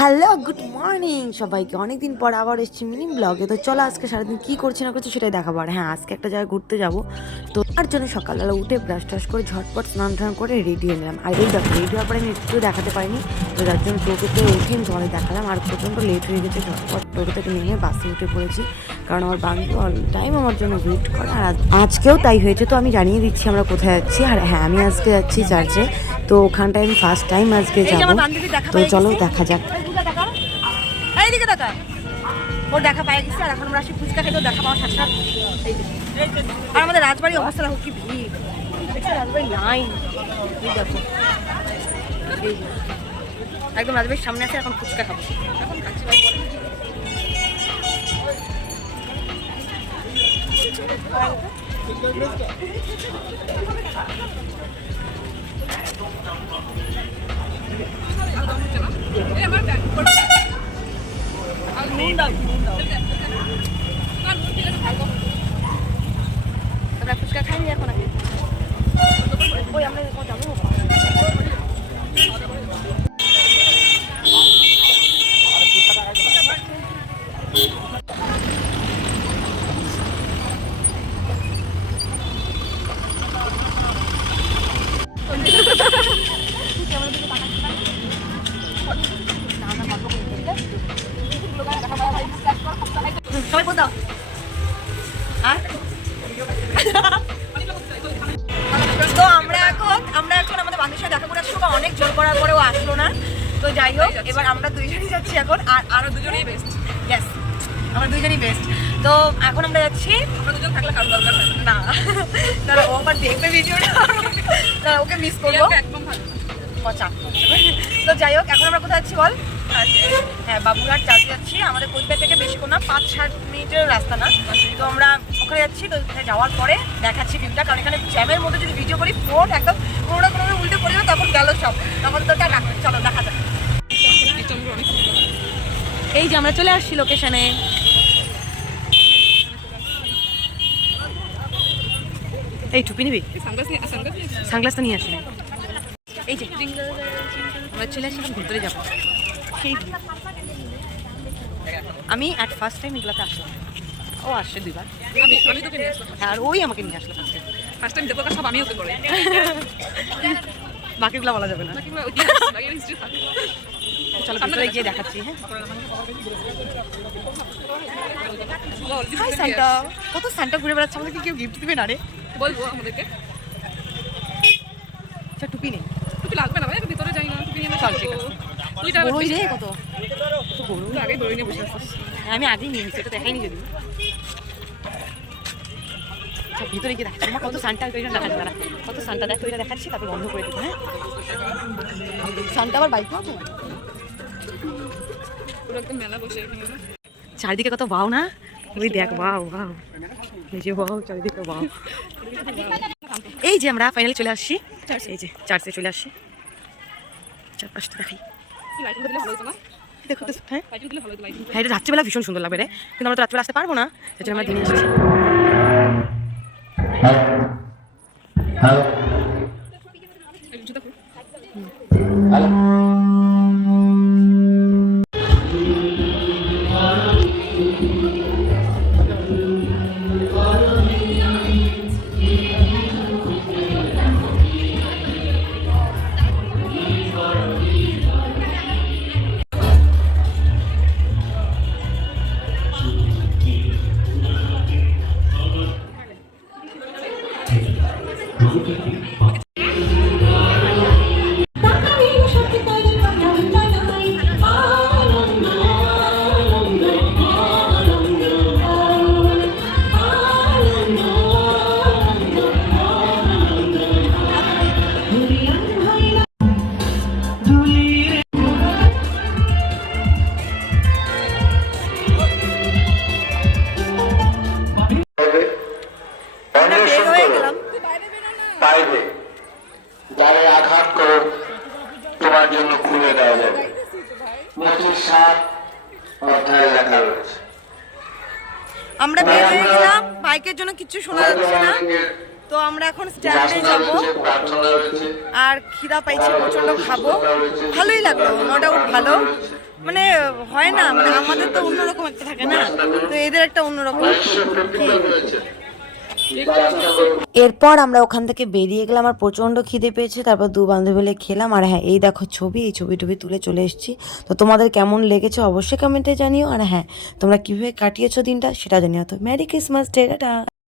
Hello good morning সবাইকে। অনেকদিন পর আবার এসেছি মিনি ব্লগে। তো চলো আজকে সারাদিন কী করছি না করছি সেটাই দেখাবো। আর হ্যাঁ, আজকে একটা জায়গায় ঘুরতে যাবো, তো তার জন্য সকালবেলা উঠে ব্রাশ টাশ করে ঝটপট স্নান টান করে রেডি হয়ে নিলাম। আর এই দেখো রেডি হওয়ার পরে আমি একটু দেখাতে পারিনি, তো যার জন্য টোটোতে উঠে আমি তোমাদের দেখালাম। আর প্রচণ্ড লেট হয়ে গেছে, ঝটপট টোটো থেকে নেমে বাসে উঠে পড়েছি, কারণ আমার বান্ধবী অল টাইম আমার জন্য ওয়েট করে। আর আজকেও তাই হয়েছে। তো আমি জানিয়ে দিচ্ছি আমরা কোথায় যাচ্ছি। আর হ্যাঁ, আমি আজকে যাচ্ছি চার্চে, তো ওখানটায় আমি ফার্স্ট টাইম আজকে যাবো। তো চলো দেখা যাক। এইদিকে দেখা ওর দেখা পাই গেছে। আর এখন আমরা আসি ফুচকা খেতেও দেখা পাওয়ার সাথে সাথে। আর আমাদের রাজবাড়ির অবস্থা দেখো কি ভিড়, রাজবাড়ির লাইন দেখো, একদম রাজবাড়ির সামনে আছে। এখন ফুচকা খাবো, এখন খাচ্ছি। ফুচকা খাইনি এখন আগে। ওই আমরা যাবো। সবাই বল দাও। আর তো আমরা এখন আমাদের বান্ধবীর সাথে দেখা করে আসবো। অনেক জোর করার পরেও আসলো না। তো যাই হোক, এবার আমরা দুইজনই যাচ্ছি এখন। আর আরো দুজনেই বেস্ট। ইয়েস, আমরা দুইজনই বেস্ট। তো এখন আমরা যাচ্ছি। আমরা দুজন থাকলে কারো দরকার হয় না, তাহলে ও আবার দেখবে ভিডিওটা, ওকে মিস করবো একদম ভালো। তো যাই হোক, এখন আমরা কোথায় যাচ্ছি বল? হ্যাঁ, বাবুঘাট চার্চে যাচ্ছি। আমাদের কোচবিহার থেকে বেশি কোনো 5-7 মিনিটের রাস্তা না। তো আমরা ওখানে যাচ্ছি। তো ওখানে যাওয়ার পরে দেখাচ্ছি ভিউটা, কারণ এখানে জ্যামের মধ্যে যদি ভিডিও করি ফোন একদম কোনোটা উল্টে পড়ে যাবে, তখন গেল সব। তখন তো ওটা রাখবে। চলো দেখা যাক। এই যে আমরা চলে আসছি লোকেশনে। এই টুপি নিবি? সানগ্লাসটা নিয়ে আসলে। এই যে আমরা চলে আসছি, ঘুরতে যাবো। সেই আমি অ্যাট ফার্স্ট টাইম এগুলোতে আসলাম। ও আসছে দুইবার, আমি তোকে নিয়ে আসলাম। আর ওই আমাকে নিয়ে আসলো ফার্স্ট টাইম। দেখো সব আমি ওকে করে, বাকিগুলো বলা যাবে না। চলো ভিতরে গিয়ে দেখাচ্ছি। হ্যাঁ, হাই সান্টা। কত সান্টা ঘুরে বেড়াচ্ছে, আমাদেরকে কেউ গিফট দিবে না রে? বলবো আমাদেরকে। আচ্ছা, টুপি নেই? টুপি লাগবে না ভাই, ভিতরে যাই না। টুপি নিয়ে চল, ঠিক আছে। বড়ই রে, কত বড়। আগে বড়ই নিয়ে বসে আসছিস। হ্যাঁ, আমি আগেই নিয়ে নিচ্ছি, এটা দেখাইনি যদি। আচ্ছা, ভিতরে গিয়ে দেখাচ্ছি। আমার কত সান্টা দেখাচ্ছি, তারা কত সান্টা দেখ। ওইটা দেখাচ্ছি, তারপর বন্ধ করে দেবো। হ্যাঁ, সান্টা আবার বাইক পাবো। পুরো একদম মেলা বসে চারিদিকে কত বাও না। ওই দেখ, বাও বাও, এই যে বাও, চারিদিকে বাও। এই যে আমরা ফাইনালি চলে আসছি। এই যে চার্চে চলে আসছি। চারপাশটা দেখাই। দেখো তো, হ্যাঁ হ্যাঁ, এটা রাত্রিবেলা ভীষণ সুন্দর লাগবে রে, কিন্তু আমরা তো রাত্রিবেলা আসতে পারবো না, সেই জন্য আমরা দিনে এসেছি। বাইরে গায়ে আঘাত করে তোমার জন্য খুলে দেওয়া যাবে। 25-7 অধ্যায় লেখা রয়েছে। আমরা বের হয়ে গেলাম, বাইকের জন্য কিছু শোনা যাচ্ছে না। তো আমরা এখন স্ট্যান্ডে যাব আর খিদা পাইছে প্রচন্ড, খাবো। ভালোই লাগলো, নো ডাউট ভালো। মানে হয় না, মানে আমাদের তো অন্যরকম একটা থাকে না, তো এদের একটা অন্যরকম। এরপর আমরা ওখান থেকে বেরিয়ে গেলাম, আমার প্রচণ্ড খিদে পেয়েছে, তারপর দু বান্ধবী মিলে খেলাম। আর হ্যাঁ, এই দেখো ছবি, এই ছবি টবি তুলে চলে এসেছি। তো তোমাদের কেমন লেগেছে অবশ্যই কমেন্টে জানিও। আর হ্যাঁ, তোমরা কীভাবে কাটিয়েছো দিনটা সেটা জানিও। তো মেরি ক্রিসমাস ডে, টাটা।